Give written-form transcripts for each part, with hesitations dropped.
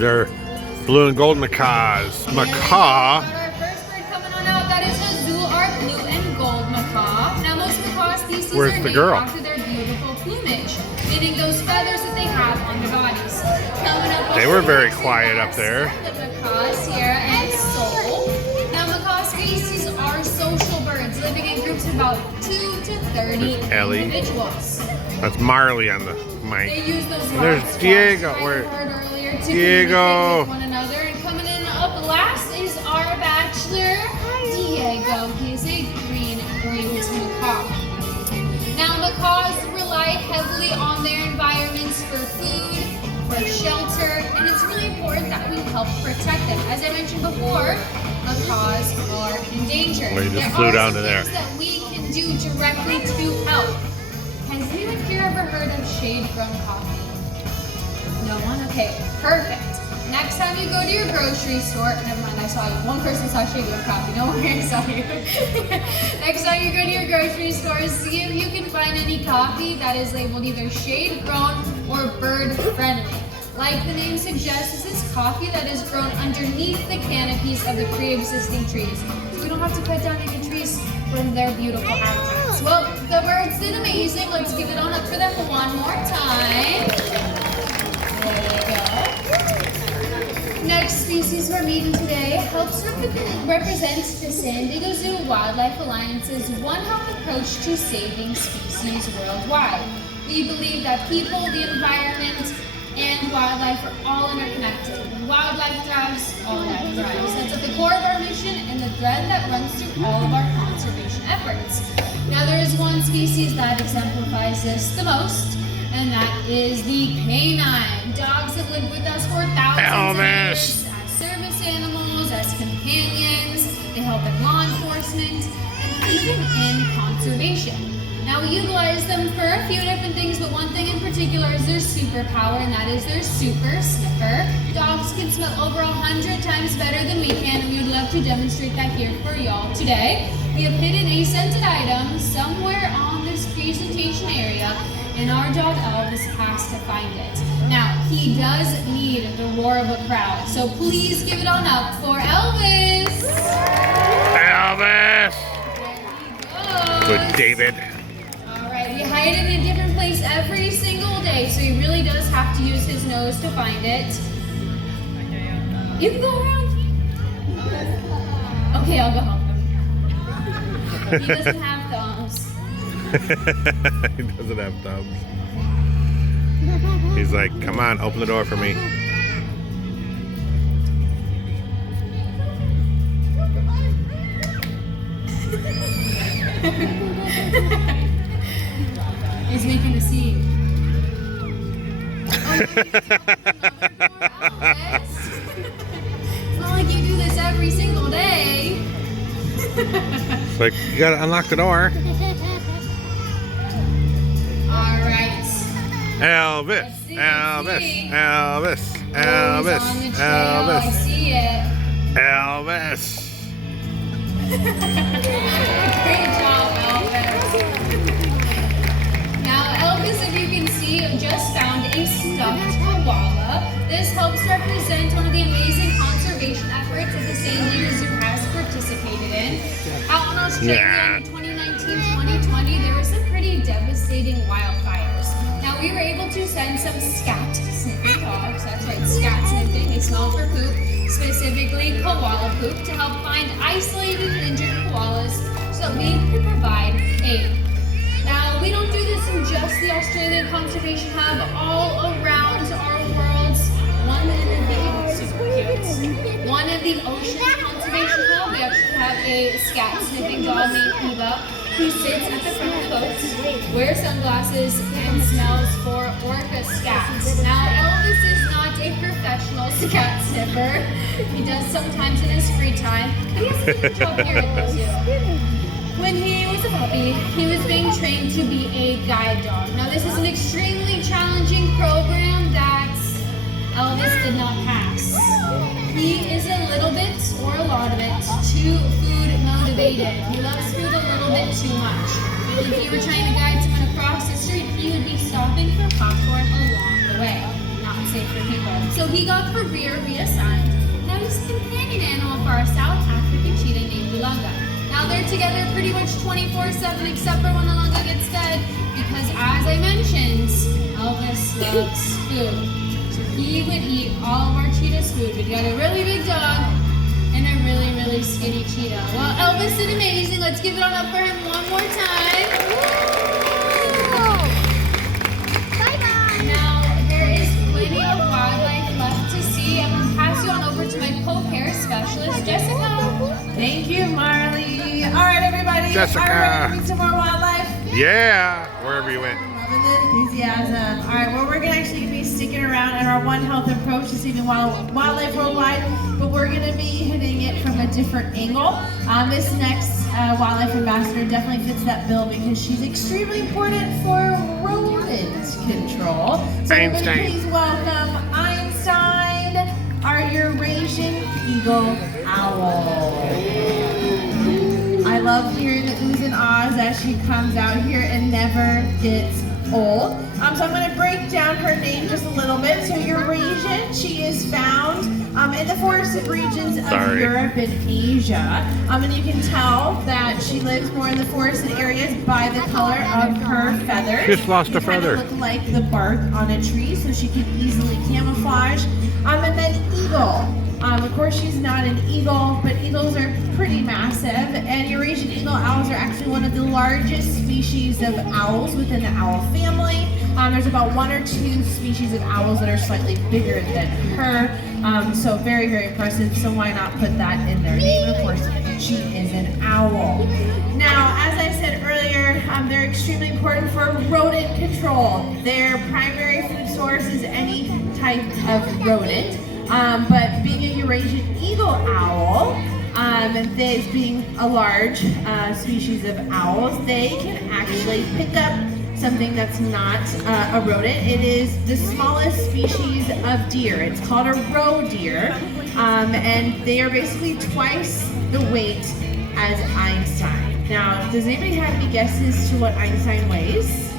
These are blue and gold macaws. Macaw. Our first bird coming on out, that is a Zoolart blue and gold macaw. Now most macaw species Where's are the named girl? after their beautiful plumage, meaning those feathers that they have on their bodies. Coming up They were very quiet up there. The macaw, Sierra, and Soul. Now macaw species are social birds, living in groups of about 2 to 30 Ellie. individuals. That's Marley on the They mic. use those There's loud Diego. squawks Where- I heard earlier to Diego. communicate with one another. And coming in up last is our bachelor, Diego. He is a green-winged macaw. Now macaws rely heavily on their environments for food, for shelter, and it's really important that we help protect them. As I mentioned before, macaws are endangered. Well, you just There flew are down some to there. things that we can do directly to help. Has anyone here ever heard of shade-grown coffee? No one? Okay, perfect. Next time you go to your grocery store, never mind, I saw you. One person saw shade-grown coffee. Don't worry, I saw you. Next time you go to your grocery store, see if you can find any coffee that is labeled either shade-grown or bird-friendly. Like the name suggests, this is coffee that is grown underneath the canopies of the pre-existing trees. So we don't have to cut down any trees from their beautiful habitats. Well, the birds did amazing. Let's give it on up for them one more time. There you go. Next species we're meeting today helps represent the San Diego Zoo Wildlife Alliance's One Health approach to saving species worldwide. We believe that people, the environment, and wildlife are all interconnected. When wildlife thrives, all life thrives. That's at the core of our mission and the thread that runs through all of our conservation efforts. Now there is one species that exemplifies this the most, and that is the canine. Dogs have lived with us for thousands of years as service animals, as companions. They help in law enforcement, and even in conservation. Now we utilize them for a few different things, but one thing in particular is their superpower, and that is their super sniffer. Dogs can smell over 100 times better than we can, and we would love to demonstrate that here for y'all today. We have hidden a scented item somewhere on this presentation area, and our dog Elvis has to find it. Now, he does need the roar of a crowd, so please give it on up for Elvis! Elvis! There he goes! Good David. We hide it in a different place every single day, so he really does have to use his nose to find it. You can go around. Okay, I'll go home. He doesn't have thumbs. He doesn't have thumbs. He's like, come on, open the door for me. He's making a scene. It's not like you do this every single day. It's like, you gotta unlock the door. Alright. Elvis, Let's see, Elvis, let's see. Elvis, Oh, Elvis, he's on the trail. I Elvis, see it. Elvis. Great job, Elvis. Now, Elvis, if you can see, just found a stuffed koala. This helps represent one of the amazing conservation efforts that the San Diego Zoo has participated in. Out in Australia in 2019-2020, there were some pretty devastating wildfires. Now, we were able to send some scat sniffing dogs, that's right, scat sniffing, they smell for poop, specifically koala poop, to help find isolated and injured koalas so that we can provide aid. Now, we don't do this in just the Australian Conservation Hub, all around our worlds. One in the super cute. One in the Ocean Conservation Hub, we actually have a scat sniffing dog named Eva who sits at the front of the boat, wears sunglasses, and smells for orca scats. Now, Elvis is not a professional scat sniffer. He does sometimes in his free time, but he has a good job here at the zoo. When he was a puppy, he was being trained to be a guide dog. Now, this is an extremely challenging program that Elvis did not pass. He is a little bit, or a lot of it, too food motivated. He loves food a little bit too much. If you were trying to guide someone across the street, he would be stopping for popcorn along the way. Not unsafe for people. So he got career reassigned. Now he's a companion animal for our South African cheetah named Langa. Now they're together pretty much 24/7 except for when the Langa gets fed because, as I mentioned, Elvis loves food. So he would eat all of our cheetah's food. We got a really big dog and a really, really skinny cheetah. Well, Elvis did amazing. Let's give it on up for him one more time. Bye-bye. Now, there is plenty of wildlife left to see. I'm going to pass you on over to my co-care specialist, Jessica. Thank you, Marley. All right, everybody. Jessica. Are you ready to meet some more wildlife? Yeah, wherever you went. Loving the enthusiasm. All right, well, we're going to actually be sticking around in our One Health approach to saving wildlife worldwide, but we're going to be hitting it from a different angle. This next wildlife ambassador definitely fits that bill because she's extremely important for rodent control. So Einstein. everybody please welcome Einstein, our Eurasian eagle owl. I love hearing the oohs and ahs as she comes out here and never gets old. So I'm going to break down her name just a little bit. So Eurasian, she is found in the forested regions of Europe and Asia. And you can tell that she lives more in the forested areas by the color of her feathers. Just lost a They kind feather. of look like the bark on a tree, so she can easily camouflage. And then eagle. Of course, she's not an eagle, but eagles are pretty massive, and Eurasian eagle owls are actually one of the largest species of owls within the owl family. There's about 1 or 2 species of owls that are slightly bigger than her, so very, very impressive, so why not put that in their name? Of course, she is an owl. Now, as I said earlier, they're extremely important for rodent control. Their primary food source is any type of rodent. But being a Eurasian eagle owl, they being a large species of owls, they can actually pick up something that's not a rodent. It is the smallest species of deer. It's called a roe deer, and they are basically twice the weight as Einstein. Now, does anybody have any guesses to what Einstein weighs?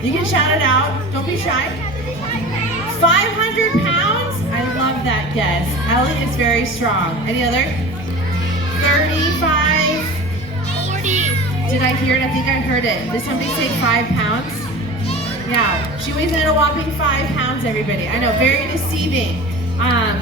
You can shout it out. Don't be shy. 500 pounds? I love that guess. Ellie is very strong. Any other? 35? 40. Did I hear it? I think I heard it. Did somebody say 5 pounds? Yeah. She weighs in at a whopping 5 pounds, everybody. I know, very deceiving.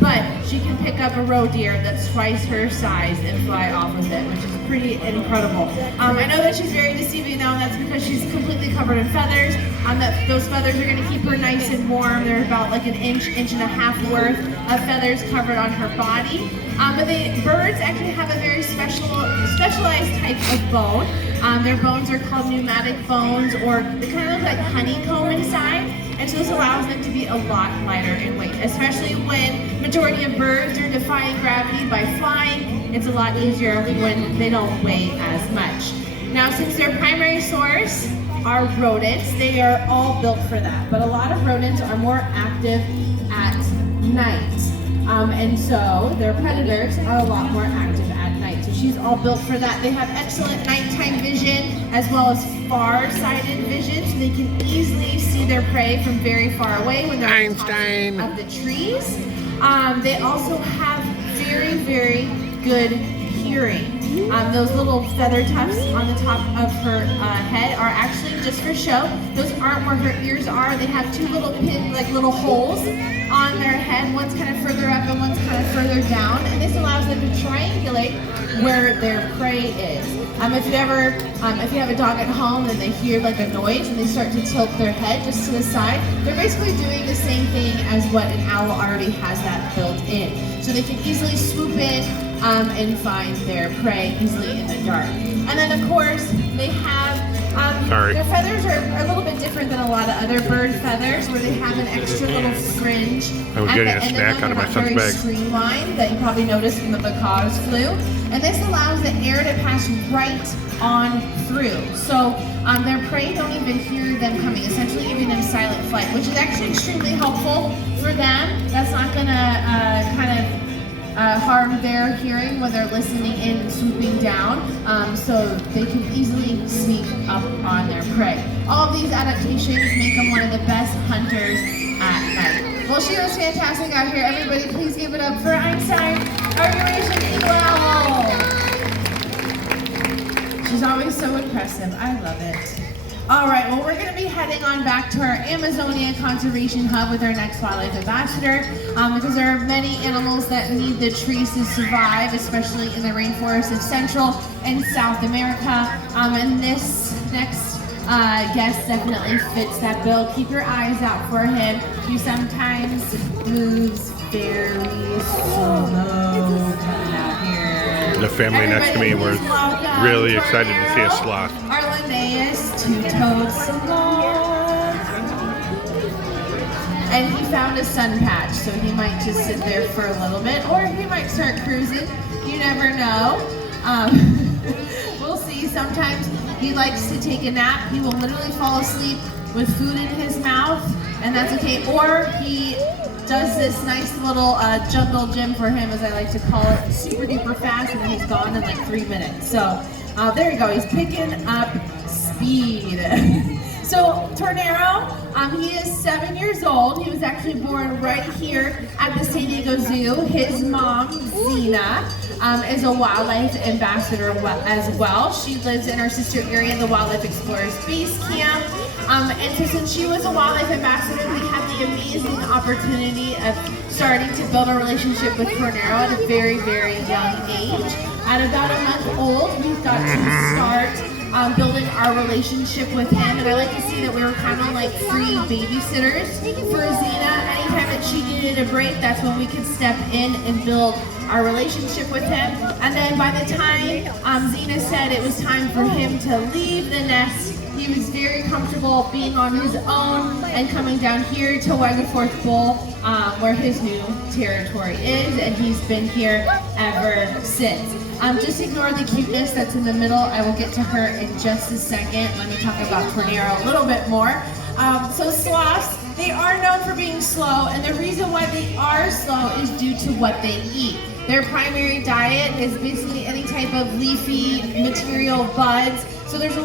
But she can pick up a roe deer that's twice her size and fly off with it, which is pretty incredible. I know that she's very deceiving though, and that's because she's completely covered in feathers. Those feathers are going to keep her nice and warm. They're about like an inch and a half worth of feathers covered on her body. But birds actually have a very specialized type of bone. Their bones are called pneumatic bones, or they kind of look like honeycomb inside. And so this allows them to be a lot lighter in weight, especially when majority of birds are defying gravity by flying. It's a lot easier when they don't weigh as much. Now, since their primary source are rodents, they are all built for that. But a lot of rodents are more active at night. And so their predators are a lot more active at night. So she's all built for that. They have excellent nighttime vision as well as far-sighted vision, so they can easily see their prey from very far away when they're on top of the trees. They also have very, very good hearing. Those little feather tufts on the top of her head are actually just for show. Those aren't where her ears are. They have 2 little little holes on their head. One's kind of further up and one's kind of further down. And this allows them to triangulate where their prey is. If you have a dog at home and they hear like a noise and they start to tilt their head just to the side, they're basically doing the same thing as what an owl already has that built in. So they can easily swoop in and find their prey easily in the dark. And then of course, they have, their feathers are a little bit different than a lot of other bird feathers, where they have an extra little fringe I was getting a snack out of my son's bag. Streamlined that you probably noticed when the macaws flew. And this allows the air to pass right on through. So their prey don't even hear them coming, essentially giving them silent flight, which is actually extremely helpful for them. That's not gonna harm their hearing when they're listening in and swooping down, so they can easily sneak up on their prey. All of these adaptations make them one of the best hunters at night. Well, she was fantastic out here. Everybody, please give it up for Einstein, our Eurasian eagle owl. She's always so impressive. I love it. All right, well, we're going to be heading on back to our Amazonia Conservation Hub with our next wildlife ambassador because there are many animals that need the trees to survive, especially in the rainforests of Central and South America. And this next guest definitely fits that bill. Keep your eyes out for him. He sometimes moves very slow coming out here. The family next to me were really excited to see a sloth. Our Linnaeus two-toed sloth. And he found a sun patch, so he might just sit there for a little bit, or he might start cruising. You never know. We'll see. Sometimes he likes to take a nap. He will literally fall asleep with food in his mouth, and that's okay. Or he does this nice little jungle gym for him, as I like to call it, super duper fast, and then he's gone in like 3 minutes. So there you go, he's picking up speed. So Tornero, he is 7 years old. He was actually born right here at the San Diego Zoo. His mom, Zena, is a wildlife ambassador as well. She lives in our sister area, the Wildlife Explorers Base Camp. And so since she was a wildlife ambassador, we had the amazing opportunity of starting to build a relationship with Tornero at a very, very young age. At about a month old, we got to start building our relationship with him, and I like to see that we were kind of like free babysitters for Zena. Anytime that she needed a break, that's when we could step in and build our relationship with him. And then by the time Zena said it was time for him to leave the nest, he was very comfortable being on his own and coming down here to Waggaforth Bowl, where his new territory is, and he's been here ever since. Just ignore the cuteness that's in the middle. I will get to her in just a second. Let me talk about Tornero a little bit more. So sloths, they are known for being slow, and the reason why they are slow is due to what they eat. Their primary diet is basically any type of leafy material, buds. So there's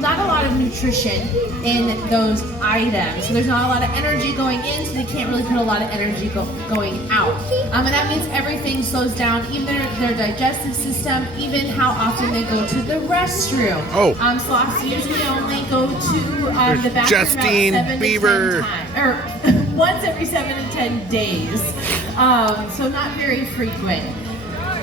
not a lot of nutrition in those items. So there's not a lot of energy going in, so they can't really put a lot of energy going out. And that means everything slows down, even their digestive system, even how often they go to the restroom. Sloths usually only go to the bathroom Justine about 7 Bieber. to 10 times, or once every 7 to 10 days. So not very frequent.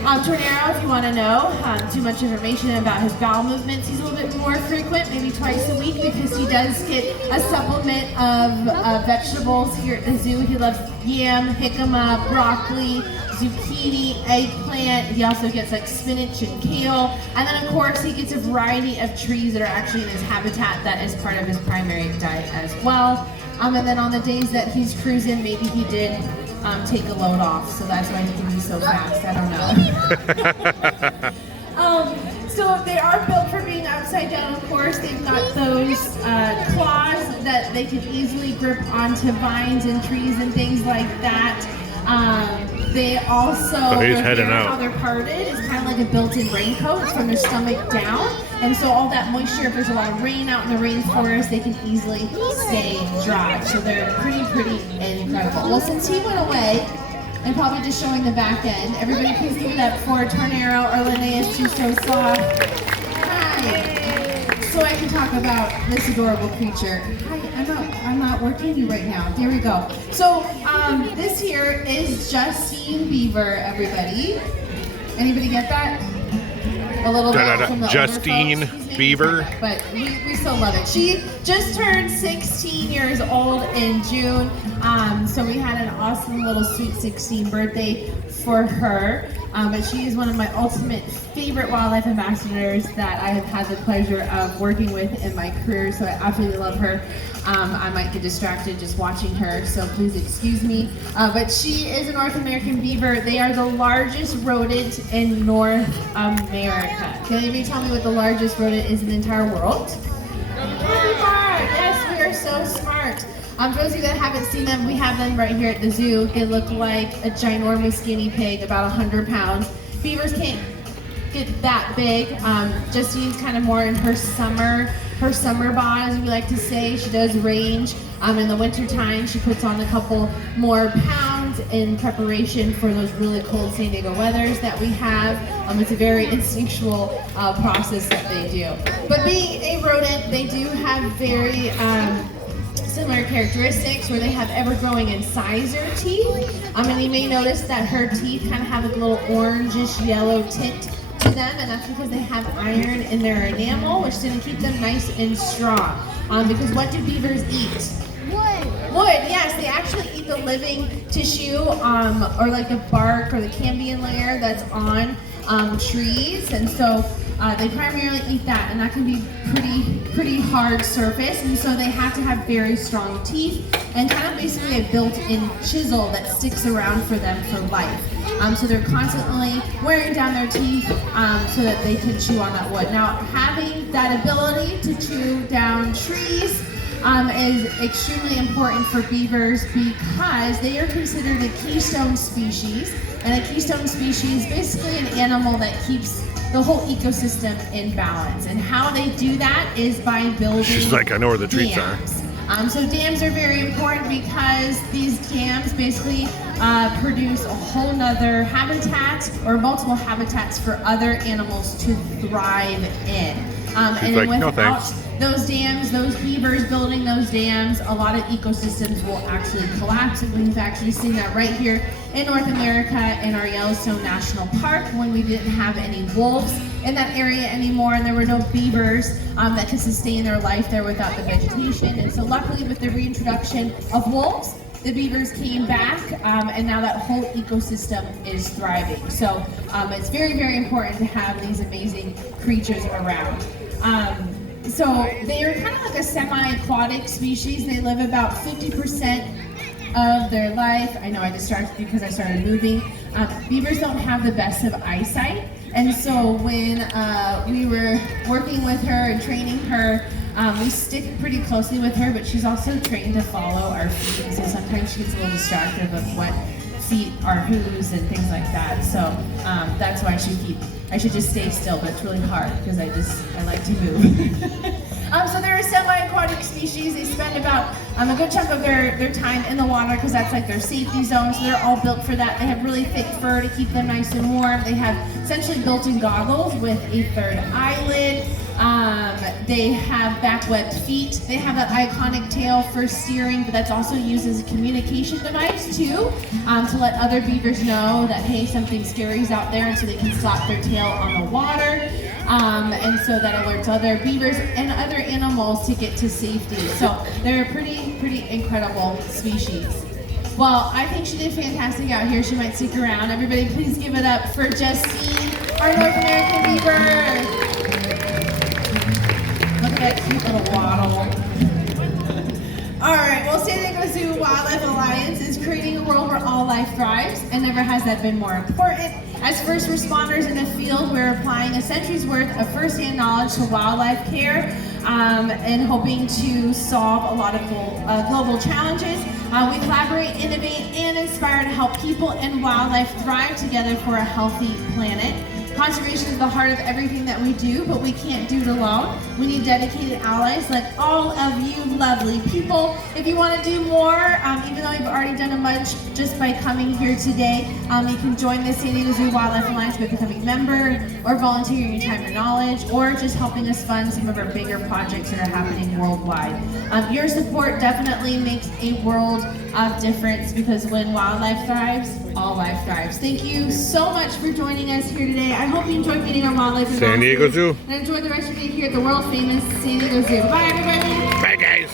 Tornero, if you want to know too much information about his bowel movements, he's a little bit more frequent, maybe twice a week, because he does get a supplement of vegetables here at the zoo. He loves yam, jicama, broccoli, zucchini, eggplant. He also gets like spinach and kale. And then of course he gets a variety of trees that are actually in his habitat that is part of his primary diet as well. And then on the days that he's cruising, maybe he did take a load off, so that's why he can be so fast. I don't know. So they are built for being upside down, of course. They've got those claws that they can easily grip onto vines and trees and things like that. They also, how they're parted is kind of like a built-in raincoat. It's from their stomach down. And so all that moisture, if there's a lot of rain out in the rainforest, they can easily stay dry. So they're pretty incredible. Well, since he went away, and probably just showing the back end, everybody please give it up for Tornero, or Linnaeus two-toed sloth. Hi. So I can talk about this adorable creature. Hi, I'm not working you right now. There we go. So this here is Justine Beaver, everybody. Anybody get that? A little bit from the Justine Beaver. But we still love it. She just turned 16 years old in June. So we had an awesome little sweet 16 birthday for her. But she is one of my ultimate favorite wildlife ambassadors that I have had the pleasure of working with in my career. So I absolutely love her. I might get distracted just watching her, so please excuse me. But she is a North American beaver. They are the largest rodent in North America. Can anybody tell me what the largest rodent is in the entire world? Yes, we are so smart. For those of you that haven't seen them, we have them right here at the zoo. They look like a ginormous guinea pig, about 100 pounds. Beavers can't get that big. Justine's kind of more in her summer her summer bod, as we like to say. She does range. In the winter time, she puts on a couple more pounds in preparation for those really cold San Diego weathers that we have. It's a very instinctual process that they do. But being a rodent, they do have very similar characteristics where they have ever-growing incisor teeth. And you may notice that her teeth kind of have a little orangish yellow tint to them, and that's because they have iron in their enamel, which is going to keep them nice and strong. Because what do beavers eat? Wood, yes, they actually eat the living tissue or like the bark or the cambium layer that's on trees, and so they primarily eat that, and that can be pretty hard surface, and so they have to have very strong teeth and kind of basically a built-in chisel that sticks around for them for life. So they're constantly wearing down their teeth so that they can chew on that wood. Now, having that ability to chew down trees is extremely important for beavers because they are considered a keystone species, and a keystone species is basically an animal that keeps the whole ecosystem in balance. And how they do that is by building She's like, I know where the treats dams. So dams are very important because these dams basically produce a whole nother habitat or multiple habitats for other animals to thrive in. And like, without no thanks. those dams, those beavers building those dams, a lot of ecosystems will actually collapse. And we've actually seen that right here in North America in our Yellowstone National Park when we didn't have any wolves in that area anymore, and there were no beavers that could sustain their life there without the vegetation. And so luckily with the reintroduction of wolves, the beavers came back, and now that whole ecosystem is thriving. So it's very, very important to have these amazing creatures around. So they are kind of like a semi-aquatic species. They live about 50% of their life. I know I distracted you because I started moving. Beavers don't have the best of eyesight. And so when we were working with her and training her, we stick pretty closely with her, but she's also trained to follow our feet. So sometimes she gets a little distracted of what feet are whose and things like that. So that's why I should just stay still, but it's really hard because I like to move. So they're a semi-aquatic species. They spend about a good chunk of their time in the water because that's like their safety zone. So they're all built for that. They have really thick fur to keep them nice and warm. They have essentially built-in goggles with a third eyelid. They have back-webbed feet. They have that iconic tail for steering, but that's also used as a communication device too, to let other beavers know that, hey, something scary is out there, and so they can slap their tail on the water. And so that alerts other beavers and other animals to get to safety. So they're a pretty incredible species. Well, I think she did fantastic out here. She might stick around. Everybody please give it up for Justine, our North American beaver. Look at that cute little waddle. All right, well, San Diego Zoo Wildlife Alliance is creating a world where all life thrives, and never has that been more important. As first responders in the field, we're applying a century's worth of first-hand knowledge to wildlife care and hoping to solve a lot of global challenges. We collaborate, innovate, and inspire to help people and wildlife thrive together for a healthy planet. Conservation is the heart of everything that we do, but we can't do it alone. We need dedicated allies like all of you lovely people. If you want to do more, even though you've already done a bunch just by coming here today, you can join the San Diego Zoo Wildlife Alliance by becoming a member or volunteering your time or knowledge, or just helping us fund some of our bigger projects that are happening worldwide. Your support definitely makes a world of difference, because when wildlife thrives, all life thrives. Thank you so much for joining us here today. I hope you enjoyed meeting our wildlife San Diego Zoo. and enjoy the rest of your day here at the world famous San Diego Zoo. Bye everybody. Bye guys.